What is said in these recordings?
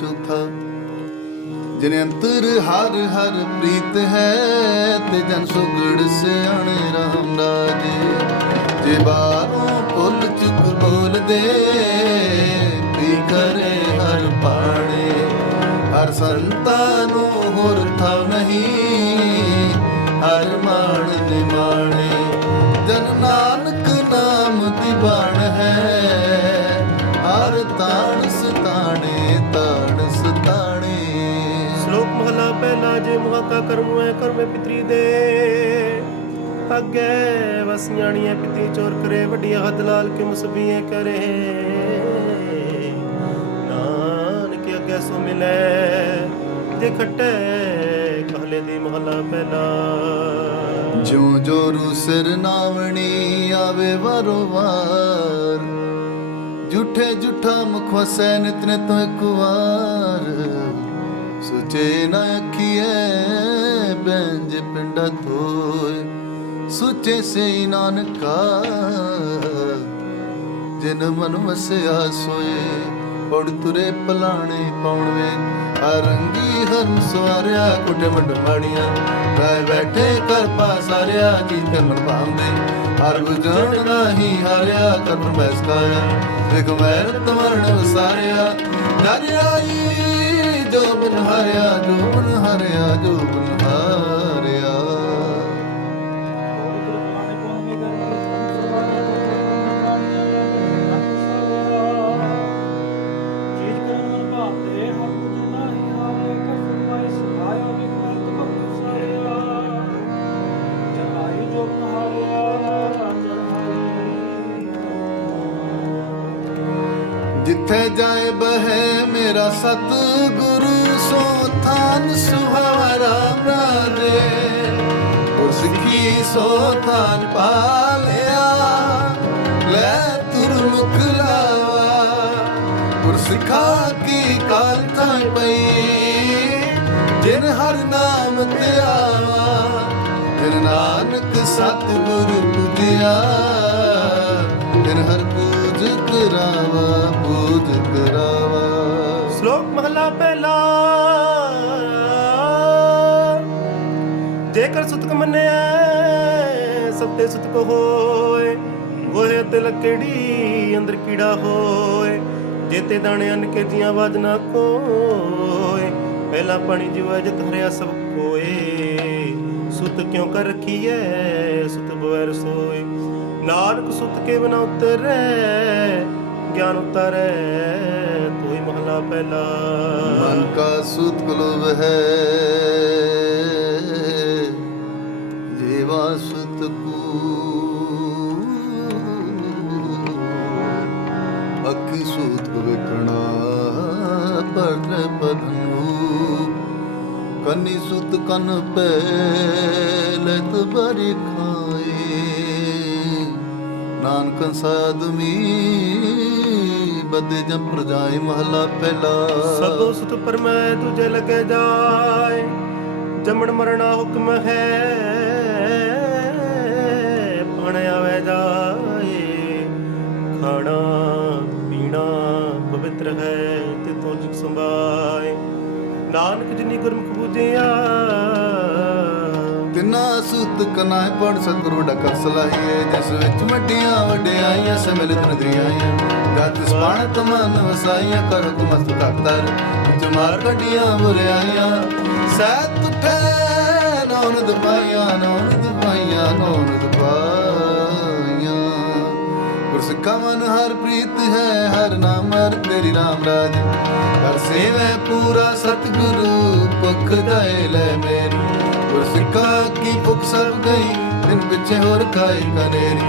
ਚੌਥਾ ਜਿਨ ਅੰਤਰ ਹਰ ਹਰ ਪ੍ਰੀਤ ਹੈ, ਤੇ ਜਨ ਸੁਗੜ ਸਿਆਣੇ ਰਾਮ ਰਾਜੇ ਜੇ ਬਾਹਰੋਂ ਪੁੱਲ ਚੁੱਕ ਬੋਲਦੇ ਪੀ ਕਰੇ ਹਰ ਪਾਣੇ। ਹਰ ਸੰਤਾਂ ਨੂੰ ਹੋਰ ਥਾਂ ਨਹੀਂ, ਹਰ ਮਾਣ ਨਿਮਾਣੇ। ਜਨ ਨਾਨਕ ਨਾਮ ਦੀ ਬਾਣ ਹੈ, ਹਰ ਤਾਣ ਸਤਾਣੇ ਤਾਣ ਪਹਿਲਾ ਜੇ ਮੁਹਾਕਾ ਕਰਮੁ ਹੈ ਕਰਮੇ ਪਿਤਰੀ ਦੇ। ਅੱਗੇ ਵਸਿਆਣੀਏ ਪਿਤੀ ਚੋਰ ਕਰੇ ਵੱਡੀ ਹੱਦ ਲਾਲ ਕੇ ਮੁਸਬੀਏ ਕਰੇ। ਨਾਨਕ ਅੱਗੇ ਸੋ ਮਿਲੇ, ਜੇ ਖੱਟੇ ਕਹਲੇ ਦੀ ਮਹਲਾ ਪਹਿਲਾ। ਜਿਉ ਜੋ ਰੂ ਸਿਰ ਨਾਵਣੀ ਆਵੇ ਵਾਰੋ ਵਾਰ ਝੂਠੇ ਝੂਠਾ ਮੁਖ ਵਸੈ ਨਿਤ ਤੋਂ ਇੱਕ ਵਾਰ। ਸੁਚੇ ਨਾ ਅੱਖੀਏ ਬੈਂਜ ਪਿੰਡਾ ਧੋਏ ਸੁਚੇ ਸੇ ਨਾਨਕਾ, ਜਿਨ ਮਨ ਵਸਿਆ ਸੋਏ। ਪੜ ਤੁਰੇ ਪਲਾਣੇ ਪਾਉਣ ਅਰੰਗੀ ਹਰਨ ਸਵਾਰਿਆ, ਕੁੱਟੇ ਮੰਡ ਮਾੜੀਆਂ। ਬੈ ਬੈਠੇ ਕਰ ਪਾਸਾਰਿਆ ਜੀ ਤੇ ਮਨ ਪਾਉਂਦੇ ਹਰ ਗੁਜਰਨ ਨਹੀਂ ਹਾਰਿਆ ਕਰ ਪਰਮੈਸ ਕਾਇਆ ਤਵਰਣ ਵਸਾਰਿਆ ਨਰ ਜੋ ਬਨ ਹਰਿਆ ਜੋ ਬਨ ਹਰਿਆ ਜੋ ਬਨ ਹਰਿਆ। ਜਿੱਥੇ ਜਾਏ ਬਹਿ ਮੇਰਾ ਸਤ ਸੋ ਥਾਨ ਪਾਲਿਆ, ਲੈ ਤੁਰ ਲਾਵਾ ਗੁਰ ਸਿਖਾ ਕੀ ਕਾਲ ਥਾਂ ਪਈ, ਜਿਨ ਹਰ ਨਾਮ ਤੇ ਆਵਾ, ਜਿਨ ਨਾਨਕ ਸਤਿਗੁਰ ਗੁਰੂ ਪੁਜਿਆ, ਜਿਨ ਹਰ ਪੂਜ ਕਰਾਵਾ ਪੂਜ ਕਰਾਵਾ। ਸ਼ਲੋਕ ਮਹਲਾ ਪਹਿਲਾ। ਜੇਕਰ ਸੁਤਕ ਮੰਨਿਆ ਸਭ ਤੇ ਸੁਤਕ ਹੋਏ। ਗੋਹੇ ਤੇ ਲੱਕੜੀ ਅੰਦਰ ਕੀੜਾ ਹੋਏ। ਜੇਤੇ ਦਾਣੇ ਅੰਨ ਕੇ ਜੀਆਂ ਆਵਾਜ਼ ਕੋਏ। ਪਹਿਲਾ ਪਾਣੀ ਜਿਵਾ ਜਤ ਹਰਿਆ ਸਭ ਕੋਏ। ਸੁਤ ਕਿਉਂ ਕਰ ਰਖੀਐ? ਸੁਤ ਬਵੈਰ ਸੋਏ ਨਾਨਕ ਸੁਤ ਕੇ ਬਿਨਾ ਉਤਰੈ, ਗਿਆਨ ਉਤਰੈ ਤੋਈ ਮਹਲਾ ਪਹਿਲਾ ਮਨ ਕਾ ਸੂਤ ਕੁਲਵ ਹੈ। ਪਰਨੇ ਪਧਨੂ ਕੰਨੀ ਸੁਤ ਕੰਨ ਪੈ ਲੈਤ ਬਰੀ ਖਾਏ। ਨਾਨਕ ਸਾਦਮੀ ਬਦੇ ਜਮ ਪ੍ਰਜਾਈ ਮਹਲਾ ਪਹਿਲਾ। ਸਭੋ ਸੁਤ ਪਰਮੈ ਤੁਝੇ ਲਗੇ ਜਾਏ, ਜਮਣ ਮਰਣਾ ਹੁਕਮ ਹੈ। ਗੁਰਮੁਖ ਬੁਝਿਆ ਸੁਤ ਕਨਾਇ ਪੜ ਸਤਿਗੁਰੂ ਡਕਰ ਸਲਾਹੀਏ, ਜਿਸ ਵਿੱਚ ਵੱਡੀਆਂ ਵਡਿਆਈਆਂ ਸਮਿਲਿਤ ਨਦਰੀਆਂ ਗਤ ਸਪਾਣ ਤਮਨ ਵਸਾਈਆਂ ਕਰ ਹੁਕਮਤ ਤਖਤਰ ਵਿੱਚ ਮਾਰ ਕੱਢੀਆਂ ਬੁਰਿਆਈਆਂ ਤੁਠੇ ਨੌਨ ਦਪਾਈਆਂ ਨੌਨ ਗੁਰਸਿੱਖਾ ਮਨ ਹਰ ਪ੍ਰੀਤ ਹੈ, ਹਰ ਨਾਮ ਹਰ ਤੇਰੀ ਨਾਮ ਰਾਜ। ਹਰ ਸੇਵੈ ਪੂਰਾ ਸਤਿਗੁਰੂ, ਭੁਖ ਜਾਏ ਲੈ ਮੇਰੀ। ਗੁਰਸਿੱਖਾ ਕੀ ਭੁਖ ਸਭ ਗਈ ਦਿਨ ਪਿੱਛੇ ਹੋਰ ਖਾਈ ਕਨੇਰੀ।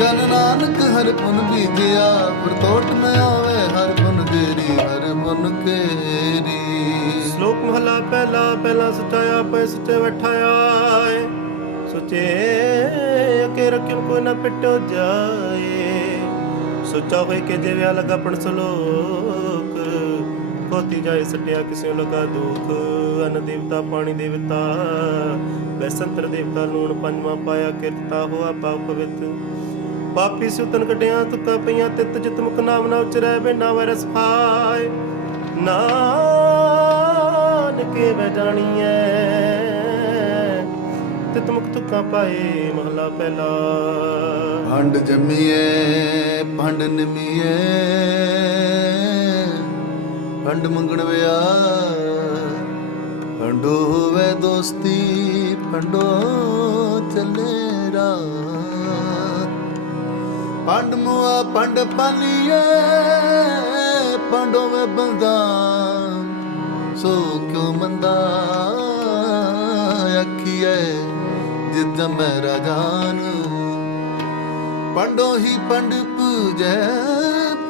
ਜਨ ਨਾਨਕ ਹਰ ਪੁਨ ਬੀਜਿਆ ਪਰਤੋਟ ਨ ਆਵੇ ਹਰ ਪੁਨ ਤੇਰੀ ਹਰ ਪੁਨ ਕੇਰੀ। ਸ਼ਲੋਕ ਮਹਲਾ ਪਹਿਲਾ ਪਹਿਲਾ ਸਚਾਇਆ ਪੈ ਸੱਚੇ ਬੈਠਾਇਆ ਸੁਚੇ ਕੇ ਰਖਿਓ, ਕੋਈ ਨਾ ਪਿਟੋ ਜਾਏ। ਸੁਚਾ ਹੋਏ ਕੇ ਜਿਵਿਆ ਲਗਾ ਪਣ ਸਲੋਕ ਖੋਤੀ ਜਾਏ ਸਟਿਆ ਕਿਸੇ ਨੂੰ ਲਗਾ ਦੁਖ। ਅਨ ਦੇਵਤਾ ਪਾਣੀ ਦੇਵਤਾ ਬੈਸੰਤਰ ਦੇਵਤਾ ਲੂਣ ਪੰਜਵਾਂ ਪਾਇਆ ਕਿਰਤਾ ਹੋਆ ਪਾਪ ਪਵਿੱਤ। ਪਾਪੀ ਸੁਤਨ ਕਟਿਆ ਤੁਕਾ ਪਈਆਂ ਤਿਤ ਜਿਤ ਮੁਖ ਨਾਮ ਨਾ ਉਚਰੈ, ਬਿਨਾ ਵਰਸ ਪਾਏ ਨਾਨਕੇ ਵੈ ਜਾਣੀਐ। ਤੇ ਮੁਖ ਤੁਕਾਂ ਪਾਏ ਮਹਲਾ ਪਹਿਲਾ। ਭੰਡ ਜੰਮੀਏ, ਭੰਡ ਨਿਮੀਏ, ਭੰਡ ਮੰਗਣ ਵਿਆ। ਭੰਡੋ ਹੋਵੇ ਦੋਸਤੀ, ਭੰਡੋ ਚੱਲੇ ਰਾ ਭੰਡ ਮੁਆ, ਭੰਡ ਪਾਲੀਏ, ਭੰਡੋ ਵੇ ਬੰਦਾ ਸੋ ਕਿਉ ਮੰਦਾ ਆਖੀਏ ਜਿੱਦ ਮੈਂ ਰਾਜਾਨ ਪੰਡੋ ਹੀ ਪੰਡ ਪੂਜੈ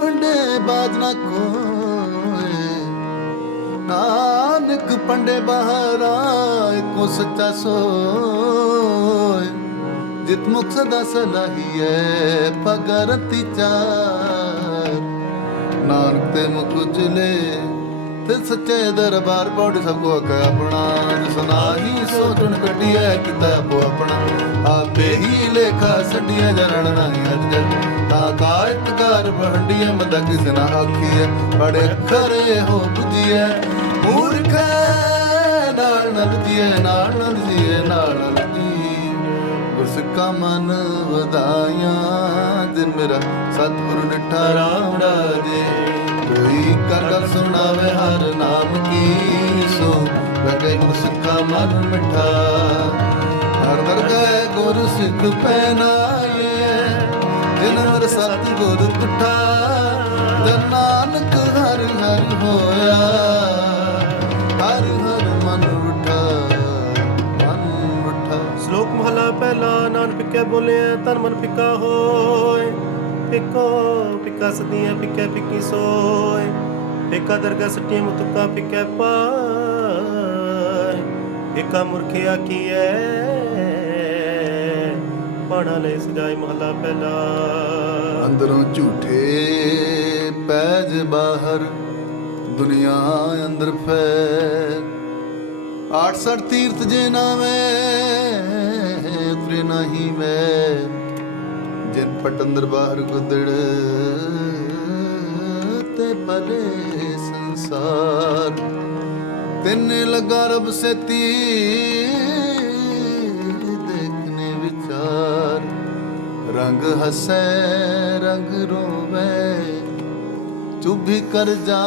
ਪੰਡੇ ਬਾਦ ਨਾ ਕੋਏ। ਨਾਨਕ ਪੰਡੇ ਬਹਾਰਾ ਕੋ ਸੱਚਾ ਸੋਏ। ਜਿਤ ਮੁਖ ਸਦਾ ਸਲਾਹੀਐ, ਪਗਰਤੀ ਚਾਰ। ਨਾਨਕ ਤੇ ਮੁਖ ਚਲੇ ਤੇ ਸੱਚੇ ਦਰਬਾਰ ਪੌੜੀ ਸਭ ਕੋ ਕੈ ਆਪਣਾ। ਸੁਨਾਹੀ ਸੋਚਣ ਕੱਢੀਐ ਕੀਤਾ ਆਪੋ ਆਪਣਾ। ਆਪੇ ਹੀ ਲੇਖਾ ਸੰਡੀਆਂ ਜਰਣ ਨਹੀਂ ਅਜ ਜਗ ਤਾ ਕਰ ਬਹੰਡੀਐ ਮਦਾ ਕਿਸ ਨਾ ਆਖੀਐ। ਬੜੇ ਅੱਖਰੇ ਹੋ ਬੁਝੀਐ ਮੂਰਖ ਨਾਲ ਨਲ ਨਾਲ ਨਲ ਨਾਲ ਨਲ ਗੁਰਸ ਕਾ ਮਨ ਵਧਾਇਆ ਦਿਨ ਮੇਰਾ ਸਤਿਗੁਰੂ ਨਿਠਾ ਰਾਮ ਰਾਜੇ। ਕੋਈ ਕਰ ਸੁਣਾਵੇ, ਹਰ ਨਾਮ ਕੀ ਸੋ, ਲਗੇ ਸਿੱਖਾ ਮਨ ਮਿਠਾ। ਹਰ ਦਰਗਾਹ ਗੁਰ ਸਿੱਖ ਪੈਨਾਏ ਜਿਨ ਹਰ ਸਤਿਗੁਰ ਤੁਠਾ ਜਨ ਨਾਨਕ ਹਰ ਹਰ ਹੋਇਆ, ਹਰ ਹਰ ਮਨ ਉਠਾ ਮਨ ਉਠਾ। ਸ਼ਲੋਕ ਮਹਲਾ ਪਹਿਲਾ, ਨਾਨਕ ਪਿੱਕੇ ਬੋਲਿਆ ਤਨ ਮਨ ਪਿੱਕਾ ਹੋਏ ਪਿੱਕੋ ਪਿੱਕਾ ਸਦੀਆਂ ਪਿੱਕੈ ਪਿੱਕੀ ਸੋਏ ਪਿੱਕਾ ਦਰਗਾ ਸੱਟੀਆਂ ਮੁਤਕਾ ਪਿੱਕੈ ਪਾਏ ਪਿੱਕਾ ਮੁਰਖਿਆ ਕੀਐ ਪਾਣਾ ਲੈ ਸਜਾਈ ਮਹਲਾ ਪਹਿਲਾ। ਅੰਦਰੋਂ ਝੂਠੇ ਪੈਜ ਬਾਹਰ ਦੁਨੀਆ ਅੰਦਰ ਫੈਰ 68 ਤੀਰਥ ਜੇ ਨਾਵੇਂ ਉਤਰੇ ਨਹੀਂ ਮੈਂ। ਜਿਨ ਪਟ ਅੰਦਰ ਬਾਹਰ ਗੁਦੜ ਤੇ ਭਲੇ ਸੰਸਾਰ, ਤਿੰਨੇ ਲਗਾ ਰਬ ਸੇਤੀ ਦੇਖਨੇ ਵਿਚਾਰ। ਰੰਗ ਹਸੈ, ਰੰਗ ਰੋਵੇ ਚੁਭੀ ਕਰ ਜਾ।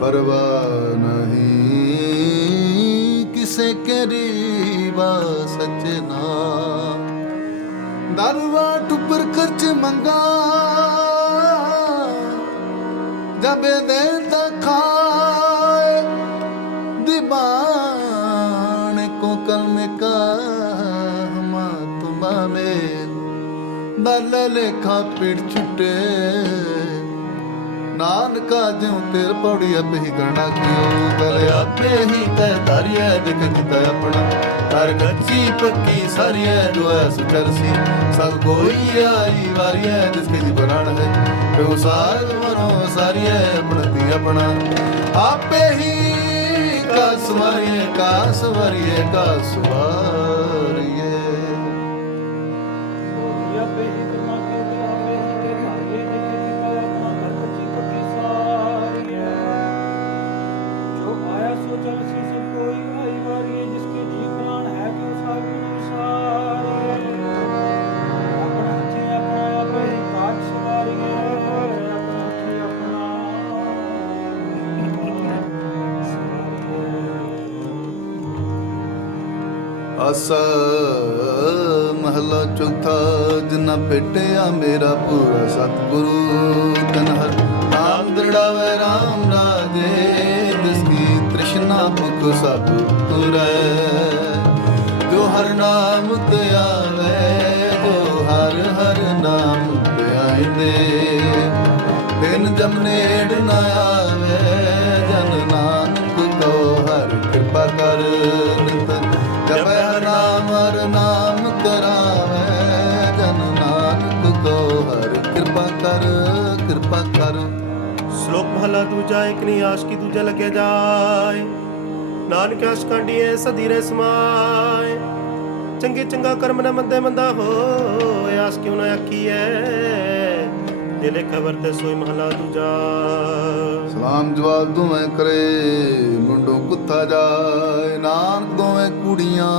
ਪਰਵਾਹ ਨਹੀਂ ਕਿਸੇ ਕਰੀਬਾ ਸਚਨਾ ਦਰਵਾ ਟੁੱਪਰ ਖਰਚ ਮੰਗਾ। ਜਬੇ ਦੇ ਤਖਾਏ ਦਿਬਾਨ ਕੋ ਕਲਮ ਕਾ ਹਮਾ ਤੁਮਾ ਮੇ ਦਲਲ ਖਾ ਪਿੜ ਛੁਟੇ। ਨਾਨਕਾ ਜਿਉ ਤੇਰ ਪੌੜੀ ਆਪੇ ਹੀ ਗਣਾ ਕਿਉ ਗਲ ਆਪੇ ਹੀ ਤੈ ਧਾਰਿਐ ਦਿਖ ਜਿਤਾ ਆਪਣਾ। ਹਰ ਗੱਚੀ ਪੱਕੀ ਸਾਰੀਐ ਜੋ ਐਸ ਸਭ ਕੋਈ ਆਈ ਵਾਰੀਐ ਜਿਸ ਕੇ ਜੀ ਬਰਾੜ ਹੈ। ਕਿਉ ਸਾਰ ਮਨੋ ਸਾਰੀਐ ਆਪਣਤੀ ਆਪਣਾ। ਆਪੇ ਹੀ ਕਾਸ ਵਾਰੀਏ ਕਾਸ ਵਾਰੀਏ ਕਾਸ ਵਾਰੀਏ ਆਸਾ ਮਹਲਾ ਚੌਥਾ, ਜਿਨਾ ਭੇਟਿਆ ਮੇਰਾ ਪੂਰਾ ਸਤਿਗੁਰੂ ਤਨ ਹਰ ਨਾਮ ਦ੍ਰਿੜਾਵੇ RAM ਰਾਜੇ, ਜਿਸ ਕੀ ਤ੍ਰਿਸ਼ਨਾ ਭੁਖ ਸਭ ਤੁਰੈ। ਜੋ ਹਰ ਨਾਮ ਤੇ ਆਵੇ ਜੋ ਹਰ ਹਰ ਨਾਮ ਤੇ ਆਇਂਦੇ। ਬਿਨ ਜਮਨੇੜ ਨਾ ਕਰ ਕਿਰਪਾ ਕਰ। ਸ਼ਲੋਕ ਮਹਲਾ ਦੂਜਾ ਇੱਕ ਨਹੀਂ ਆਸ਼ਕੀ ਦੂਜਾ ਲੱਗਿਆ ਜਾਏ। ਨਾਨਕ ਆਸ਼ਕਾਂਡੀਏ ਸਦੀ ਰਹਿ ਸਮਾਏ। ਚੰਗੇ ਚੰਗਾ ਕਰਮ ਨਾ ਮੰਦੇ ਮੰਦਾ ਹੋਇਆ ਆਸ ਕਿਉਂ ਨਾ ਆਖੀਐ। ਜੇ ਲਿਖੈ ਵਰਤੈ ਸੋਈ ਮਹਲਾ ਦੂਜਾ। ਸਲਾਮ ਜਵਾਬ ਦੋਵੇਂ ਕਰੇ ਮੁੰਡੋ ਕੁੱਤਾ ਜਾਏ। ਨਾਨਕ ਦੋਵੇਂ ਕੁੜੀਆਂ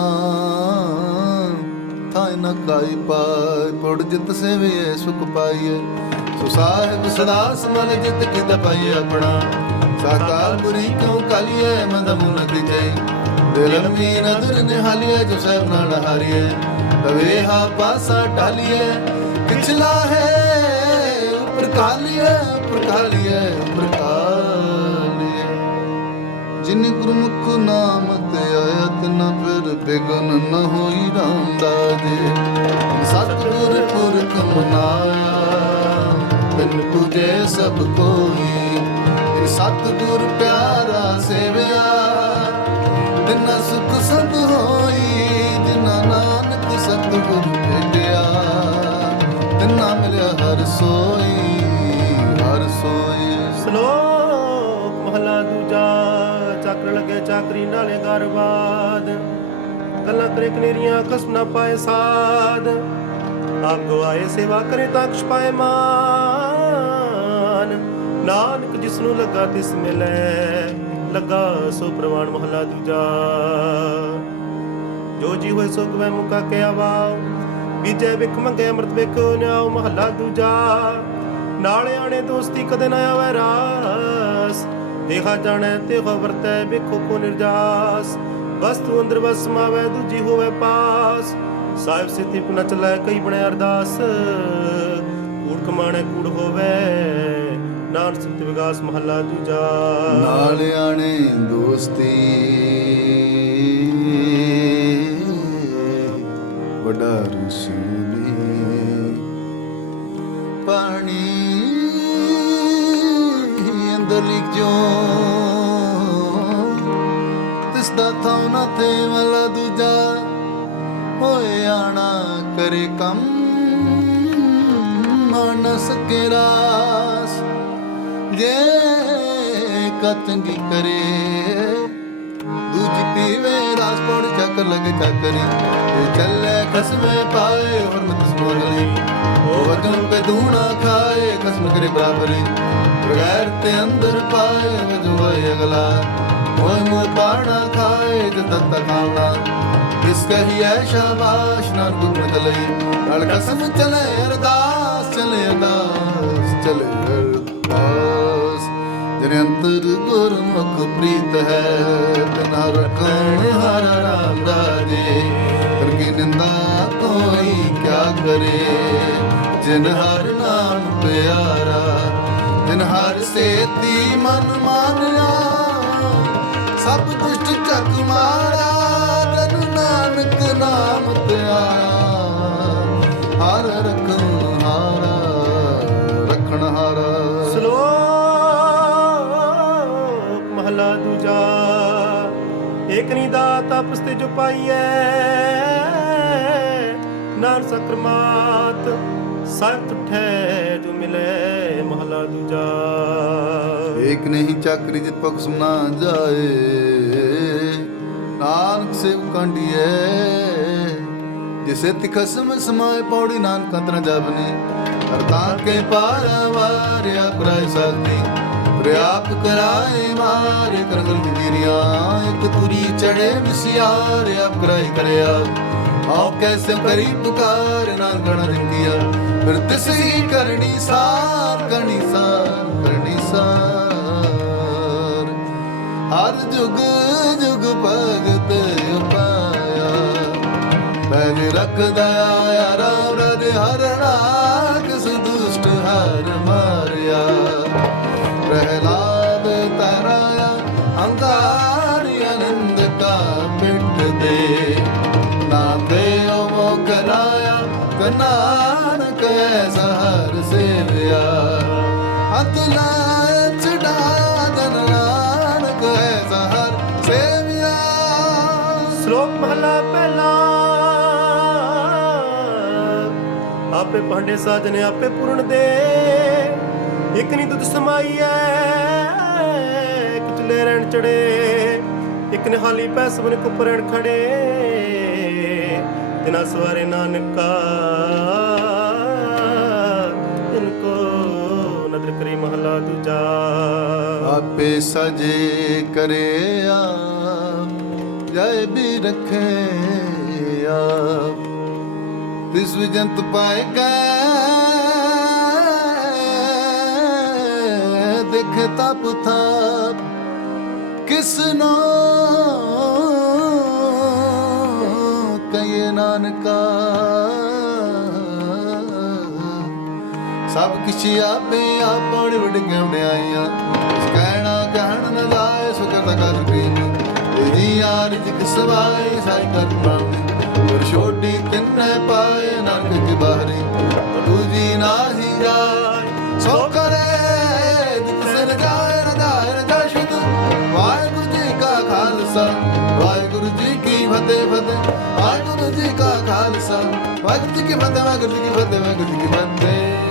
ਥਾਇ ਨ ਕਾਈ ਪਾਏ। ਪੜ ਜਿਤ ਸੇਵੀਏ ਸੁਖ ਪਾਈਏ। ਸੋ ਸਾਹਿਬ ਸਦਾ ਸਮਲ ਜਿਤ ਕਿਤ ਪਾਈਏ ਆਪਣਾ। ਸਾਕਾਲ ਬੁਰੀ ਕਿਉ ਕਾਲੀਏ ਮਦ ਮੁਨ ਕਿਜੈ ਦਿਲ ਮੀ ਨਦਰ ਨਿਹਾਲੀਏ, ਜੋ ਸਹਿਬ ਨਾਲ ਹਾਰੀਏ। ਤਵੇ ਹਾ ਪਾਸਾ ਟਾਲੀਏ ਪਿਛਲਾ ਹੈ, ਉੱਪਰ ਕਾਲੀਏ ਉੱਪਰ ਕਾਲੀਏ ਉੱਪਰ ਕਾਲੀਏ। ਜਿਨ ਗੁਰਮੁਖ ਨਾਮ ਤੇ ਆਇਆ ਤਿਨ ਫਿਰ ਬਿਗਨ ਨ ਹੋਈ ਰਾਮਦਾ ਜੇ। ਸਤਿਗੁਰ ਪੁਰਖ ਮਨਾਇਆ, ਬਿਨ ਪੂਜੇ ਸਭ ਕੋਈ। ਸਤਿਗੁਰ ਪਿਆਰਾ ਸੇਵਿਆ ਤਿਨਾ ਸੁਖ ਸਤ ਹੋਈ, ਜਿਨਾ ਨਾਨਕ ਸਤਿਗੁਰ ਭੇਟਿਆ। ਤਿਨਾ ਮਿਲਿਆ ਹਰ ਸੋਈ ਹਰ ਸੋਈ। ਸ਼ਲੋਕ ਮਹਲਾ ਦੂਜਾ। ਚੱਕਰ ਲੱਗੇ ਚਾਕਰੀ ਨਾਲੇ ਗਰਬਾਦ ਗੱਲਾਂ ਕਰੇ ਕਨੇਰੀਆਂ ਖਸਮ ਨਾ ਪਾਏ ਸਾਧ ਆਪ ਗਵਾਏ ਸੇਵਾ ਕਰੇ ਤਾਂ ਪਾਏ ਮਾਨ। ਨਾਨਕ ਜਿਸ ਨੂੰ ਲੱਗਾ ਤਿਸ ਮਿਲੈ ਲੱਗਾ ਸੋ ਪ੍ਰਵਾਨ ਮਹਲਾ ਦੂਜਾ। ਜੋ ਜੀ ਹੋਏ ਸੋ ਗਵੈ ਮੁਕਾ ਕੇ ਆਵਾਉ ਬੀਜੇ ਵਿਖ ਮੰਗੇ ਅੰਮ੍ਰਿਤ ਵੇਖੋ ਨਿਆਉ ਮਹੱਲਾ ਦੂਜਾ। ਨਾਲੇ ਆਣੇ ਦੋਸਤੀ ਕਦੇ ਨਾ ਆਵੇ ਰਾਸ ਦੇਖਾ ਜਾਣੈ ਤੇ ਵਰਤੈ, ਵੇਖੋ ਕੋ ਨਿਰਜਾਸ। ਵਸਤੂ ਅੰਦਰ ਵਸ ਸਮਾਵੈ ਦੂਜੀ ਹੋਵੇ ਪਾਸ। ਸਾਹਿਬ ਸਿੱਧੀ ਪੁਨਾ ਚਲੈ ਕਈ ਬਣੇ ਅਰਦਾਸ। ਕੂੜ ਕਮਾਣੇ ਕੂੜ ਹੋਵੇ। ਨਾਨਕ ਸਿੱਧ ਵਿਗਾਸ ਮਹੱਲਾ ਦੂਜਾ। ਨਾਲ ਆਣੇ ਦੋਸਤੀ। ਵੱਡਾ ਰਸੂਲੀ ਅੰਦਰ ਲਿਖ ਜੋ ਤਿਸ ਦਾ ਥਾਂ ਨਾ ਹੋਏ ਆਣਾ ਕਰੇ ਕੰਮ ਮਨ ਸਕੇ ਰਾਸ। ਜੇ ਕਤੰਗੀ ਕਰੇ, ਦੂਜੀ ਪੀਵੇ ਰਾਸ ਪੌੜ ਚੱਕਰ ਲਗੇ ਚੱਕਰੀ ਤੇ ਚੱਲੇ ਖਸਮੇ ਪਾਏ ਹਰਮਤ ਸਮੋਗਲੀ ਉਹ ਵਜਨ ਪੇ ਦੂਣਾ ਖਾਏ, ਖਸਮ ਕਰੇ ਬਰਾਬਰੀ ਬਗੈਰ ਤੇ ਅੰਦਰ ਪਾਏ ਵਜੋਏ ਅਗਲਾ। ਹੋਏ ਮੂੰਹ ਪਾਣਾ ਖਾਏ ਜਦਤ ਖਾਣਾ ਇਸ ਕਹੀ ਸ਼ਾਬਾਸ਼, ਨਾ ਗੁਰ ਲਈ ਨਾਲ ਕਸਮ ਚਲੇ ਅਰਦਾਸ ਚਲੇ ਅਰਦਾਸ ਚਲੇ ਅਰਦਾਸ। ਜਨ ਅੰਤਰ ਗੁਰਮੁਖ ਪ੍ਰੀਤ ਜਗ ਨਾਨਕ ਨਾਮ ਪਿਆਰਾ ਹਰ ਰਖਣ ਹਾਰਾ ਰਖਣ ਹਾਰਾ। ਦੂਜਾ ਏਕਨੀ ਦਾ ਤਪਸ ਤੇ ਜੋ ਪਾਈਐ ਨਾਨ ਸਕਰਮਾਤ ਸੰਤ ਠੈ ਮਿਲੇ ਮਹਲਾ ਦੂਜਾ। ਏਕ ਨਹੀਂ ਚੱਕਰੀ ਜਿਤ ਪਖ ਸੁਣਾ ਜਾਏ ਨਾਨਕ ਸੇਵ ਕੰਡੀਏ। ਜਿਸੇ ਤਿਖਸਮ ਸਮਾਇ ਪੌੜੀ ਨਾਨਕ ਤਨ ਜਬਨੇ ਅਰਤਾਂ ਕੇ ਪਾਰ ਵਾਰਿਆ ਪ੍ਰਾਇ ਸਾਥੀ। ਪ੍ਰਿਆਪ ਕਰਾਏ ਮਾਰ ਕਰਗਲ ਮਿਰਿਆ ਇੱਕ ਤੁਰੀ ਚੜੇ ਵਿਸਿਆਰ ਆਪ ਕਰਾਇ ਕਰਿਆ। ਆਉ ਕੈਸੇ ਕਰੀ ਪੁਕਾਰ ਨਾਲ ਗਣਾ ਦਿਨ ਫਿਰ ਤਿਸ ਕਰਨੀ ਸਾਰ ਕਰਨੀ ਸਾਰ ਕਰਨੀ ਸਾਰ। ਹਰ ਜੁਗ ਜੁਗ ਭਗਤ ਉਪਾਇਆ। ਬੈਜ ਰੱਖਦਾ ਆਇਆ ਰਾਮ ਰਜ ਹਰ ਦੁਸ਼ਟ ਹਰ ਮਾਰਿਆ। ਪ੍ਰਹਿਲਾਦ ਤਰਾਇਆ ਹੰਕਾਰੀ ਆਨੰਦ ਕਾ ਪਿੰਡ ਦੇ। ਨਾ ਦੇ ਉਹ ਕਰਾਇਆ ਕਨਾਨਕ ਐਸਾ ਹਰ ਸੇਵਿਆ। ਹੱਥ ਨਾ ਆਪੇ ਭਾਂਡੇ ਸਾਜਨੇ, ਆਪੇ ਪੂਰਨ ਦੇ। ਇੱਕ ਨੀ ਦੁੱਧ ਸਮਾਈ ਸਮਾਈਐ ਕੁਚਲੇ ਰਹਿਣ ਚੜੇ। ਇੱਕ ਨੇ ਹਾਲੀ ਪੈਸ ਬਨ ਕੁਪਰਣ ਖੜੇ। ਨਾ ਸਵਾਰੇ ਨਾਨਕਾ ਇਨਕੋ ਨਦਰ ਕਰੇ ਮਹਲਾ ਦੂਜਾ। ਆਪੇ ਸਜੇ ਕਰੇ ਆ ਜੈ ਵੀ ਰਖੇ ਆਪ ਤਿਸ ਵਿਜੰਤ ਪਾਏ ਦੇਖ ਤਪ ਥਾਪ ਕਿਸ ਨੋ ਕਹੇ ਨਾਨਕਾ। ਸਭ ਕਿਛ ਆਪੇ ਆਪਣ ਵਡ ਗਵੜਾਈਆਂ ਕਹਿਣਾ ਕਹਿਣ ਨ ਲਾਏ ਸੋ ਕਰਤਾ ਕਰ ਜੀ ਯਾਰ ਸਵਾਏ ਸਾਈ ਕਰ ਪ੍ਰਾਪਤੀ ਗੁਰ ਛੋਟੀ ਪਾਏ ਨਾਨਕ ਕੇ ਬਾਹਰੀ? ਦੂਜੀ ਨਾਹੀ ਜਾਏ ਸੋ ਕਰੇ ਜਿਕ ਜਾਏ ਨ ਜਾਏ ਵਾਹਿਗੁਰੂ ਜੀ ਕਾ ਖਾਲਸਾ, ਵਾਹਿਗੁਰੂ ਜੀ ਕੀ ਫਤਿਹ ਫਤਿਹ। ਵਾਹਿਗੁਰੂ ਜੀ ਕਾ ਖਾਲਸਾ, ਵਾਹਿਗੁਰੂ ਜੀ ਕੀ ਫਤਿਹ, ਵਾਹਿਗੁਰੂ ਜੀ ਕੀ ਫਤਿਹ, ਵਾਹਿਗੁਰੂ ਜੀ ਕੀ ਫਤਿਹ।